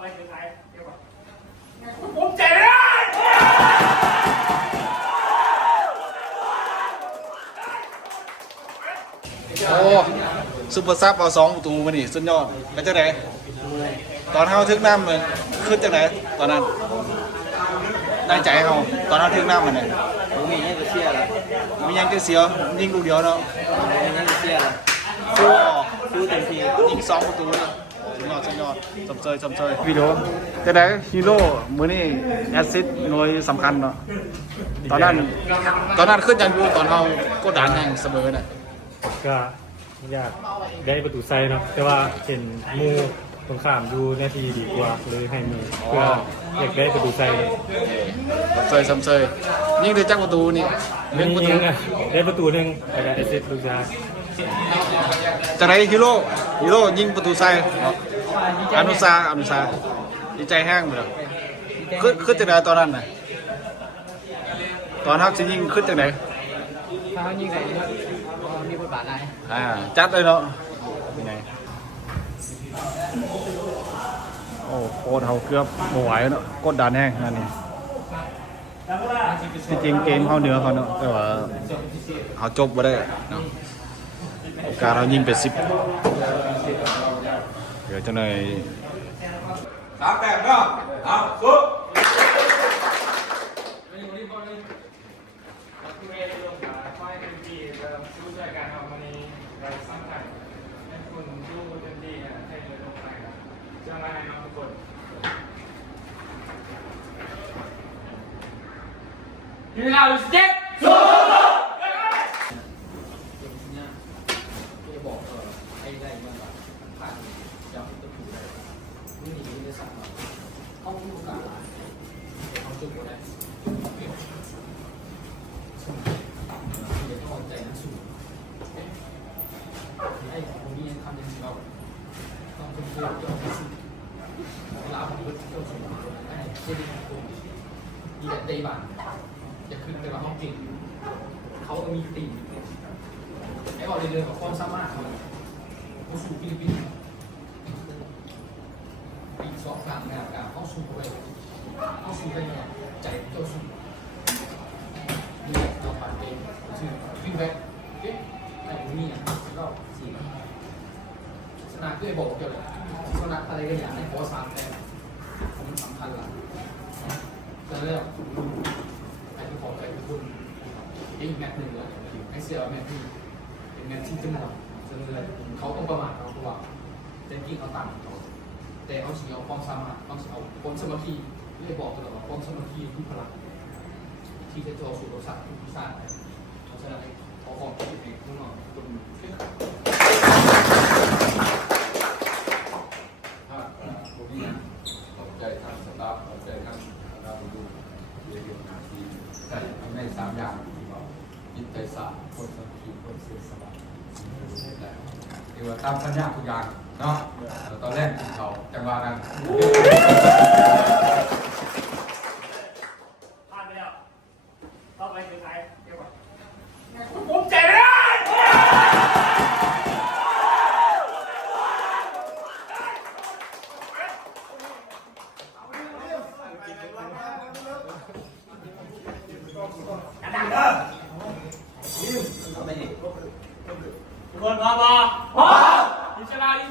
ไปถึงไหนเดี๋ยวก่อนผมเจ็บเลยโอ้ซุปเปอร์ซับเอา2 ประตูมานี่สุดยอดแล้วจังไหนตอนเฮาทึกน้ำมันขึ้นจังไหนตอนนั้นได้ใจเฮาตอนเฮาทึกน้ำมันเนี่ย ผมมียังจะเสียละ มียังจะเสียยิงลูกเดียวเนาะ มียังจะเสียละ สู้ออก สู้เต็มที่ ยิง2 ประตูเลยสุดยอดสมเชยวิดีโอจังไหนฮีโร่มื้อนี้แอสซิสต์หน่วยสำคัญเนาะตอนนั้นขึ้นยังอยู่ตอนเฮากดดันแห่งเสมอน่ะ ก็อยากได้ประตูไซเนาะแต่ว่าเห็นมูตรงข้ามดูนาทีดีกว่าเลยให้มูเพื่ออยากได้ประตูไซ สมเชยยิงได้จักประตูนี่เรื่องประตู ยิงอ่ะได้ประตูหนึ่งแต่ได้เซตลูกชาย จากไหนฮีโร่ยิงประตูใส่อนุสาดีใจแห้งหมดเลยขึ้นจากไหนตอนนั้นน่ะตอนทักจะยิงขึ้นจากไหน ถ้าเขายิงใส่มีบทบาทอะไร จัดเลยเนาะที่ไหนโอ้โคตรเขาเกือบโมไหวเนาะกดดันแห้งนั่นนี่ที่จริงเกมเขาเหนือเขาเนาะแต่ว่าเขาจบมาได้เนาะโอกาสเรายิงเป็น10เดี๋ยวจะหน่อย3 แบบเนาะเอาสู้นี่เราเจ็บสู้จะบอกให้ได้เมื่อไหร่ผ่านจะต้องถูกได้นี่นี่จะสั่งเขาพูดกันเขาจุดได้เข้าใจนะสู้ไอ้คนนี้ทำยังไงเราต้องเป็นเพื่อนเจ้าหน้าที่เวลาผมพูดเจ้าสมุนไอ้เช่นคนมีแต่ได้บ้างจะขึ้นไปว่าห้องจริงเขาก็มีติ่งไอ้บอกเรื่องของความสามารถเขาสู่ฟิลิปปินส์ปี2 ครั้งนะครับเขาสู่ไปเนี่ยใจเจ้าสู่นี่เราผ่านเองคือวิ่งแบ็คเอ๊ะไอ้พวกนี้อ่ะเราชนะด้วยบอกเกี่ยวกับชนะอะไรกันอย่างในโพสต์แต่มันสำคัญละแล้วไอ้ที่ขอใจคุณอีกแมตช์หนึ่งเลยไอ้เสียแมตช์ที่เป็นแมตช์ที่จะหมดเลยเขาต้องประมาทเราตัวเจนกี้เขาต่ำเขาแต่เขาสิ่งเอาความสามารถต้องเอาความสมาธิที่ได้บอกตลอดว่าความสมาธิที่พลังที่จะโชว์สู่รสชาติที่พิซซ่าเพราะฉะนั้นเขาของที่เป็นข้างนอกคนช่วยขับพวกนี้นะขอบใจทางสตาฟขอบใจทางเราดูเรียนนาทีใส่ทำให้3 อย่างจิตใจสะอาดคนสติคนเสียสละเดี๋ยวตามสัญญาทุกอย่างเนาะตอนแรกเขาจังหวะนั้นผ่านไปแล้วต่อไปถึงไหนเดี๋ยวก่อนผมเจ็บเลยดังเด้อทุกคนพร้อมอิสราอิส